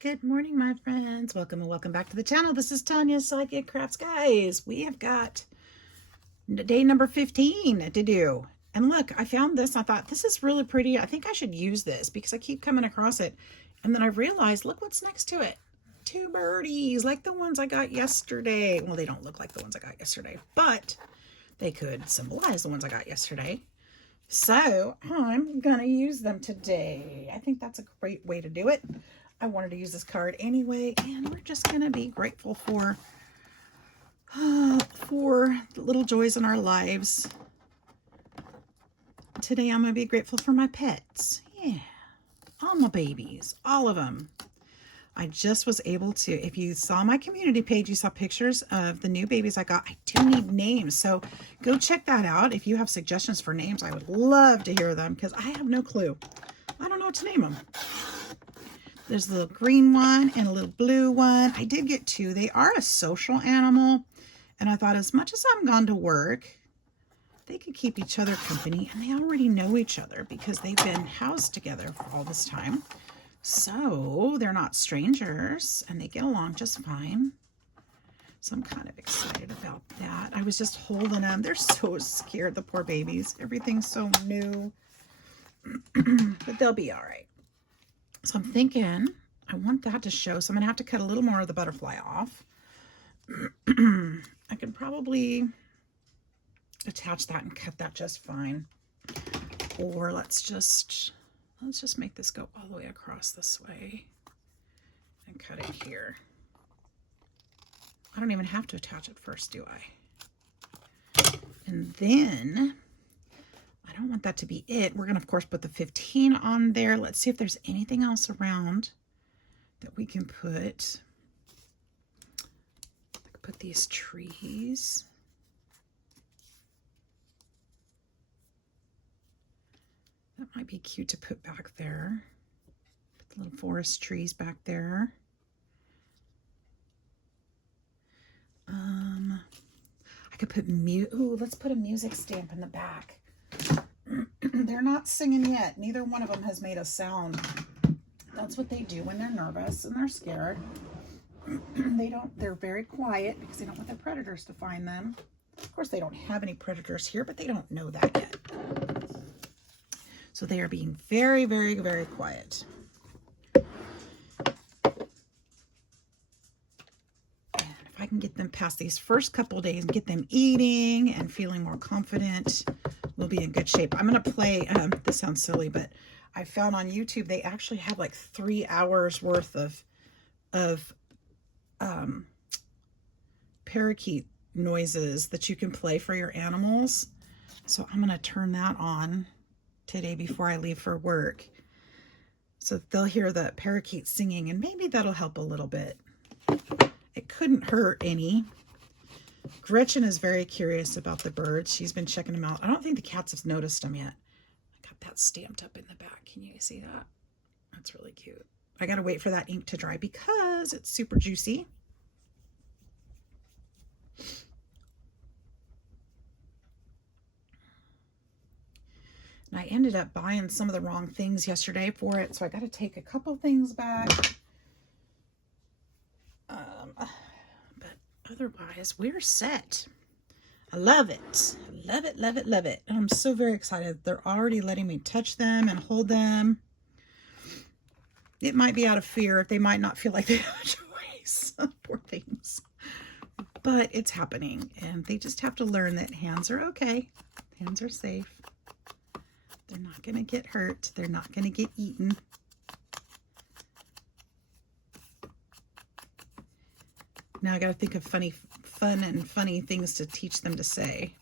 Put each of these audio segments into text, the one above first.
Good morning, my friends. Welcome and welcome back to the channel. This is Tanya Sidegigcrafts. Guys, we have got day number 15 to do. And look, I found this. I thought, this is really pretty. I think I should use this because I keep coming across it. And then I realized, look what's next to it. Two birdies, like the ones I got yesterday. Well, they don't look like the ones I got yesterday, but they could symbolize the ones I got yesterday. So I'm going to use them today. I think that's a great way to do it. I wanted to use this card anyway, and we're just going to be grateful for the little joys in our lives. Today I'm going to be grateful for my pets. Yeah, all my babies, all of them. I just was able to, if you saw my community page, you saw pictures of the new babies I got. I do need names, so go check that out. If you have suggestions for names, I would love to hear them because I have no clue. I don't know what to name them. There's a little green one and a little blue one. I did get two. They are a social animal. And I thought, as much as I'm gone to work, they could keep each other company. And they already know each other because they've been housed together for all this time. So they're not strangers and they get along just fine. So I'm kind of excited about that. I was just holding them. They're so scared, the poor babies. Everything's so new. But they'll be all right. So I'm thinking, I want that to show, so I'm going to have to cut a little more of the butterfly off. I could probably attach that and cut that just fine. Or let's just make this go all the way across this way and cut it here. I don't even have to attach it first, do I? And then I don't want that to be it. We're going to, of course, put the 15 on there. Let's see if there's anything else around that we can put. I could put these trees. That might be cute to put back there. Put the little forest trees back there. I could put let's put a music stamp in the back. They're not singing yet. Neither one of them has made a sound. That's what they do when they're nervous and they're scared. They're very quiet because they don't want their predators to find them. Of course, they don't have any predators here, but they don't know that yet. So they are being very, very, very quiet. And if I can get them past these first couple days and get them eating and feeling more confident, we'll be in good shape. I'm going to play, this sounds silly, but I found on YouTube, they actually have like 3 hours worth of parakeet noises that you can play for your animals. So I'm going to turn that on today before I leave for work. So they'll hear the parakeet singing and maybe that'll help a little bit. It couldn't hurt any. Gretchen is very curious about the birds. She's been checking them out. I don't think the cats have noticed them yet. I got that stamped up in the back. Can you see that? That's really cute. I got to wait for that ink to dry because it's super juicy. And I ended up buying some of the wrong things yesterday for it, so I got to take a couple things back. But otherwise, we're set. I love it. I love it, love it, love it. And I'm so very excited. They're already letting me touch them and hold them. It might be out of fear. They might not feel like they have a choice. Poor things. But it's happening. And they just have to learn that hands are okay. Hands are safe. They're not going to get hurt. They're not going to get eaten. Now I got to think of fun and funny things to teach them to say.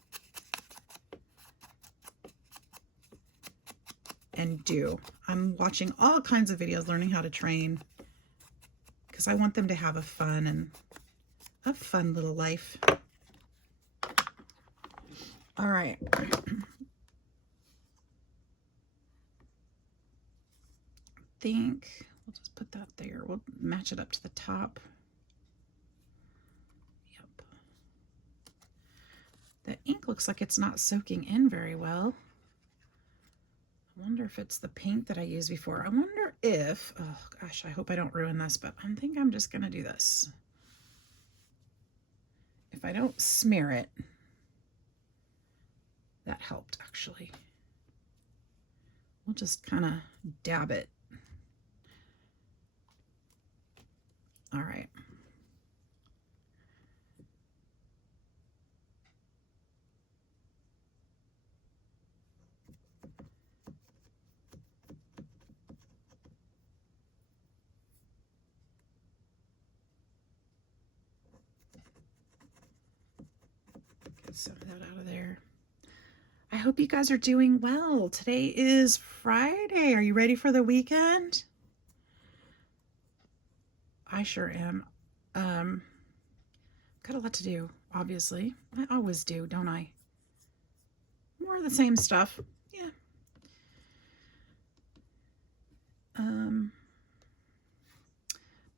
And do. I'm watching all kinds of videos learning how to train because I want them to have a fun little life. All right. Think we'll just put that there. We'll match it up to the top. Yep. The ink looks like it's not soaking in very well. I wonder if it's the paint that I used before. I wonder if, oh gosh, I hope I don't ruin this, but I think I'm just going to do this. If I don't smear it, that helped actually. We'll just kind of dab it. All right. Get some of that out of there. I hope you guys are doing well. Today is Friday. Are you ready for the weekend? I sure am. Got a lot to do, obviously. I always do, don't I? More of the same stuff. Yeah.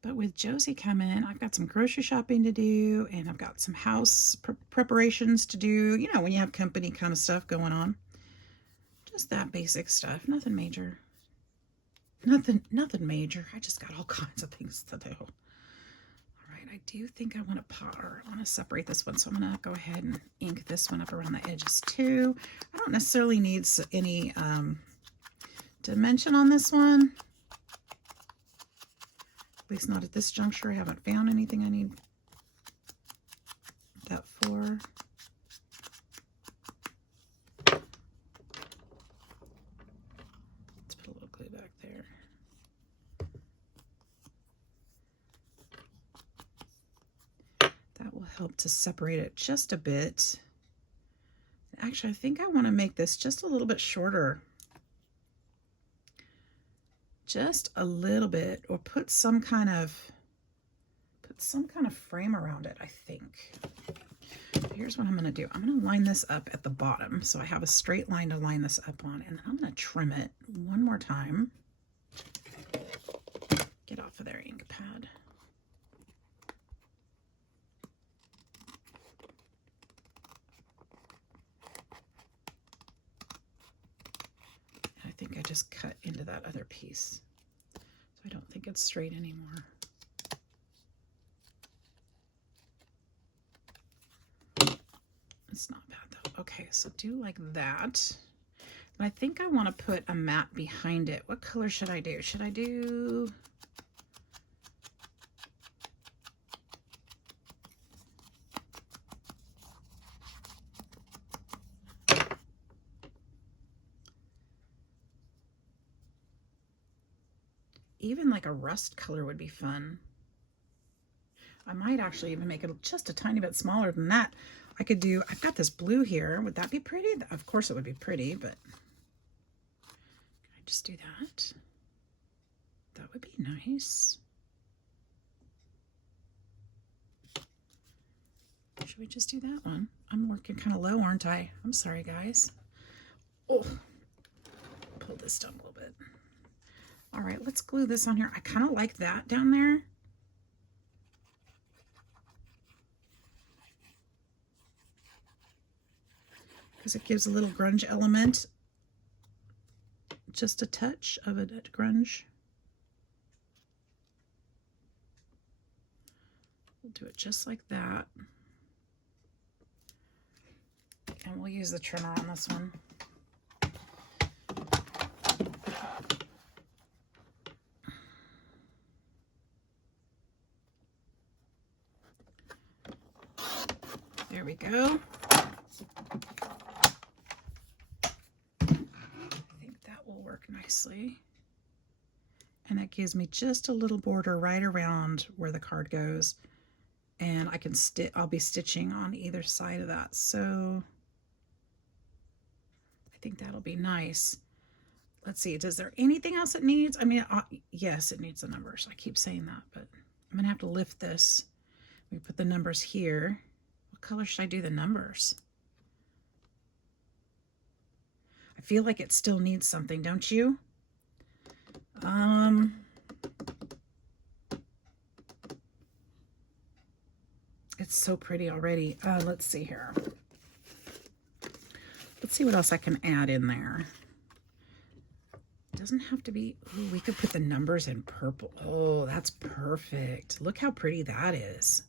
But with Josie coming, I've got some grocery shopping to do, and I've got some house preparations to do. You know, when you have company kind of stuff going on. Just that basic stuff. Nothing major. Nothing major. I just got all kinds of things to do. All right, I do think I want to separate this one, so I'm going to go ahead and ink this one up around the edges too. I don't necessarily need any dimension on this one. At least not at this juncture. I haven't found anything I need that for. Let's put a little glue back there. That will help to separate it just a bit. Actually, I think I want to make this just a little bit shorter. Just a little bit, or put some kind of frame around it, I think. Here's what I'm going to do. I'm going to line this up at the bottom, so I have a straight line to line this up on, and then I'm going to trim it one more time. Get off of their ink pad. I think I just cut into that other piece. So I don't think it's straight anymore. It's not bad though. Okay, so do like that. And I think I want to put a mat behind it. What color should I do? Should I do... even like a rust color would be fun. I might actually even make it just a tiny bit smaller than that. I could do, I've got this blue here. Would that be pretty? Of course it would be pretty, but can I just do that? That would be nice. Should we just do that one? I'm working kind of low, aren't I? I'm sorry, guys. Oh, pull this down a little bit. All right, let's glue this on here. I kind of like that down there. Because it gives a little grunge element. Just a touch of a grunge. We'll do it just like that. And we'll use the trimmer on this one. There we go. I think that will work nicely. And that gives me just a little border right around where the card goes. And I can I'll be stitching on either side of that. So I think that'll be nice. Let's see, is there anything else it needs? I mean, yes, it needs the numbers. I keep saying that, but I'm gonna have to lift this. We put the numbers here. What color should I do the numbers? I feel like it still needs something, don't you? It's so pretty already. Let's see here. Let's see what else I can add in there. doesn't have to be, ooh, we could put the numbers in purple. Oh, that's perfect. Look how pretty that is.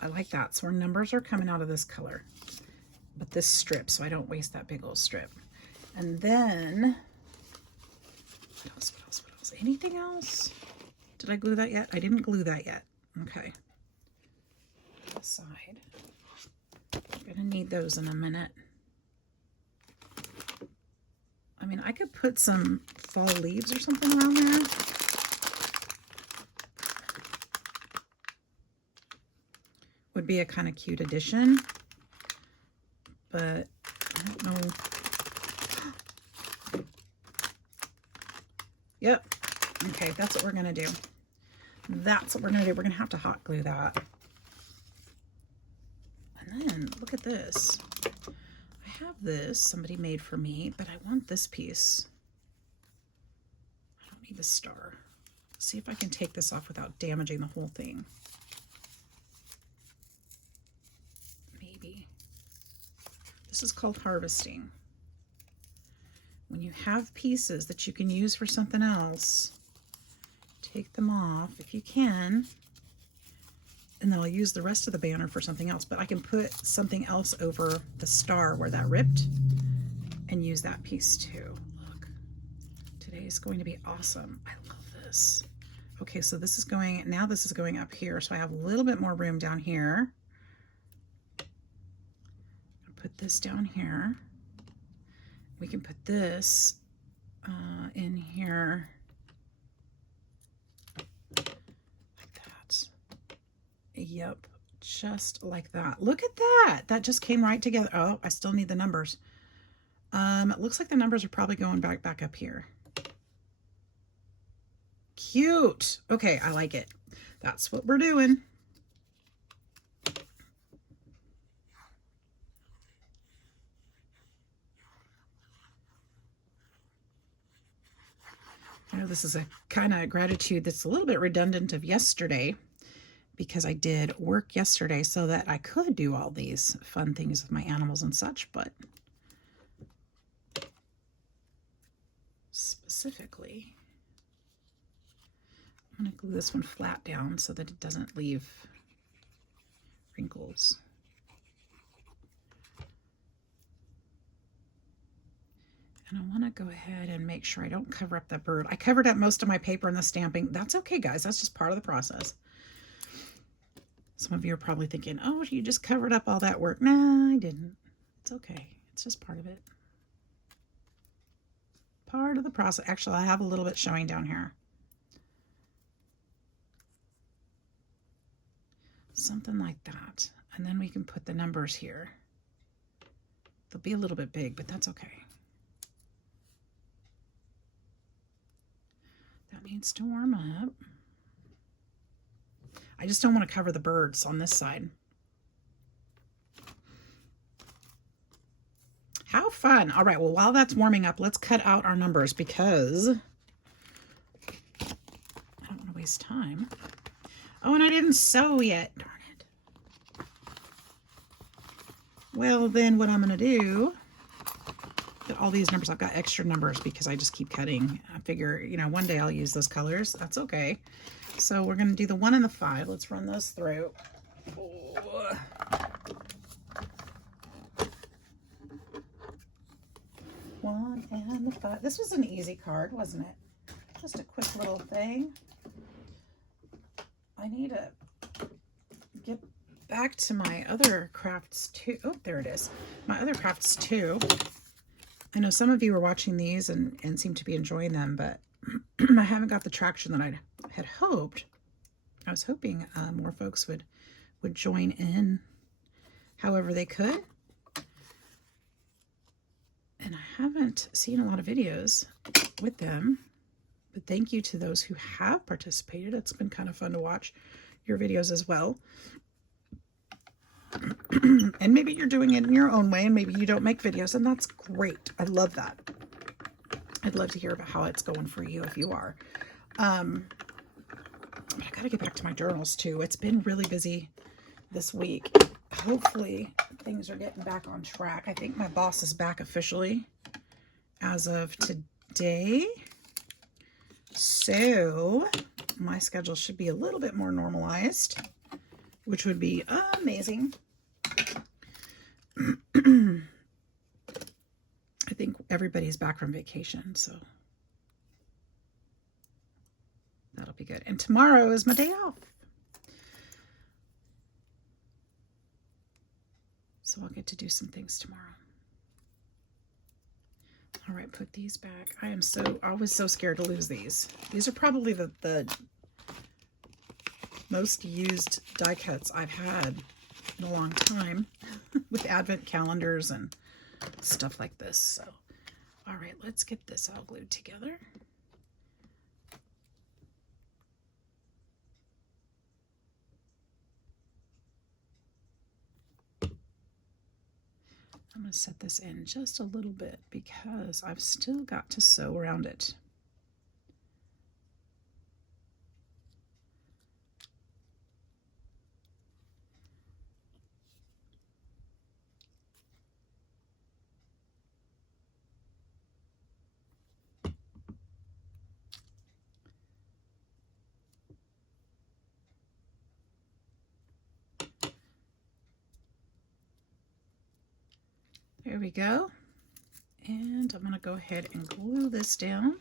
I like that. So our numbers are coming out of this color, but this strip, so I don't waste that big old strip. And then, what else, what else, what else? Anything else? Did I glue that yet? I didn't glue that yet. Okay. Side. I'm gonna need those in a minute. I mean, I could put some fall leaves or something around there. Would be a kind of cute addition, but I don't know. Yep. Okay, that's what we're gonna do. That's what we're gonna do. We're gonna have to hot glue that. And then look at this. I have this somebody made for me, but I want this piece. I don't need the star. Let's see if I can take this off without damaging the whole thing. Maybe. This is called harvesting. When you have pieces that you can use for something else, take them off if you can, and then I'll use the rest of the banner for something else, but I can put something else over the star where that ripped and use that piece too. Look, today is going to be awesome. I love this. Okay, so this is going, now this is going up here, so I have a little bit more room down here. I'll put this down here. We can put this in here like that. Yep, just like that. Look at that. That just came right together. Oh, I still need the numbers. It looks like the numbers are probably going back up here. Cute. Okay, I like it. That's what we're doing. I know this is a kind of gratitude that's a little bit redundant of yesterday, because I did work yesterday so that I could do all these fun things with my animals and such, but specifically, I'm going to glue this one flat down so that it doesn't leave wrinkles. And I want to go ahead and make sure I don't cover up that bird. I covered up most of my paper and the stamping. That's okay, guys. That's just part of the process. Some of you are probably thinking, oh, you just covered up all that work. Nah, I didn't. It's okay. It's just part of it. Part of the process. Actually, I have a little bit showing down here. Something like that. And then we can put the numbers here. They'll be a little bit big, but that's okay. That needs to warm up. I just don't want to cover the birds on this side. How fun. All right, well, while that's warming up, let's cut out our numbers because I don't want to waste time. Oh, and I didn't sew yet. Darn it. Well, then what I'm going to do, put all these numbers. I've got extra numbers because I just keep cutting. I figure, you know, one day I'll use those colors. That's okay. So we're going to do the 1 and the 5. Let's run those through. Oh. 1 and the 5. This was an easy card, wasn't it? Just a quick little thing. I need to get back to my other crafts too. Oh, there it is. My other crafts too. I know some of you are watching these and seem to be enjoying them, but I haven't got the traction that I had hoped. I was hoping more folks would join in however they could. And I haven't seen a lot of videos with them, but thank you to those who have participated. It's been kind of fun to watch your videos as well. And maybe you're doing it in your own way, and maybe you don't make videos, and that's great. I love that. I'd love to hear about how it's going for you if you are. But I got to get back to my journals too. It's been really busy this week. Hopefully things are getting back on track. I think my boss is back officially as of day. So my schedule should be a little bit more normalized, which would be amazing. I think everybody's back from vacation, so that'll be good. And tomorrow is my day off. So I'll get to do some things tomorrow. All right, put these back. I was so scared to lose these. These are probably the most used die cuts I've had in a long time with advent calendars and stuff like this. So, all right, let's get this all glued together. I'm going to set this in just a little bit because I've still got to sew around it. There we go. And I'm going to go ahead and glue this down.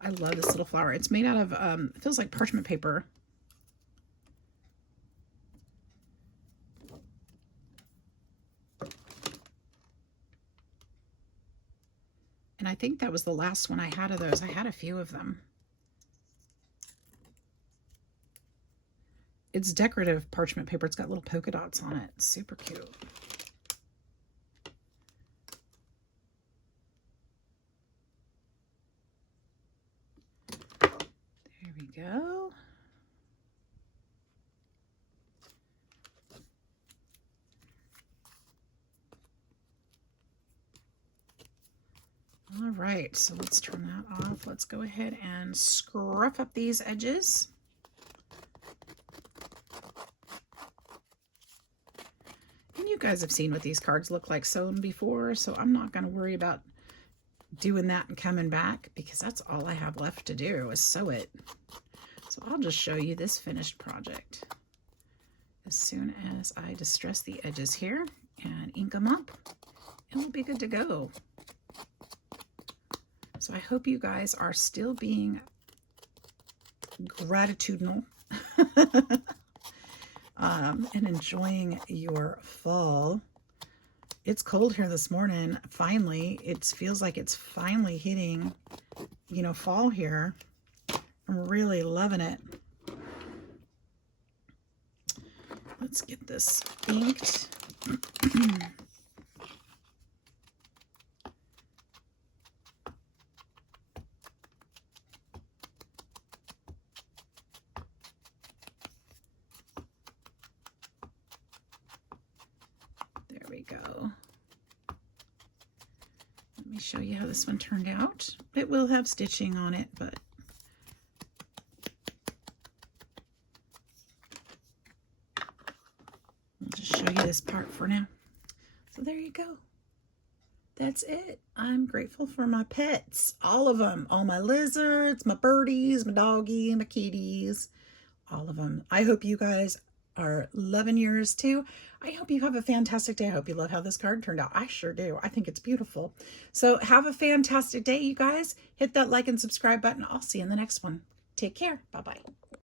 I love this little flower. It's made out of, it feels like parchment paper. And I think that was the last one I had of those. I had a few of them. It's decorative parchment paper. It's got little polka dots on it. It's super cute. There we go. All right, so let's turn that off. Let's go ahead and scruff up these edges. And you guys have seen what these cards look like sewn before, so I'm not going to worry about doing that and coming back because that's all I have left to do is sew it. So I'll just show you this finished project. As soon as I distress the edges here and ink them up, it will be good to go. So I hope you guys are still being gratitudinal and enjoying your fall. It's cold here this morning. Finally, it feels like it's finally hitting, you know, fall here. I'm really loving it. Let's get this inked. There we go. Let me show you how this one turned out. It will have stitching on it, but I'll just show you this part for now. So there you go. That's it. I'm grateful for my pets. All of them. All my lizards, my birdies, my doggy, my kitties. All of them. I hope you guys are loving yours too. I hope you have a fantastic day. I hope you love how this card turned out. I sure do. I think it's beautiful. So have a fantastic day, you guys. Hit that like and subscribe button. I'll see you in the next one. Take care. Bye-bye.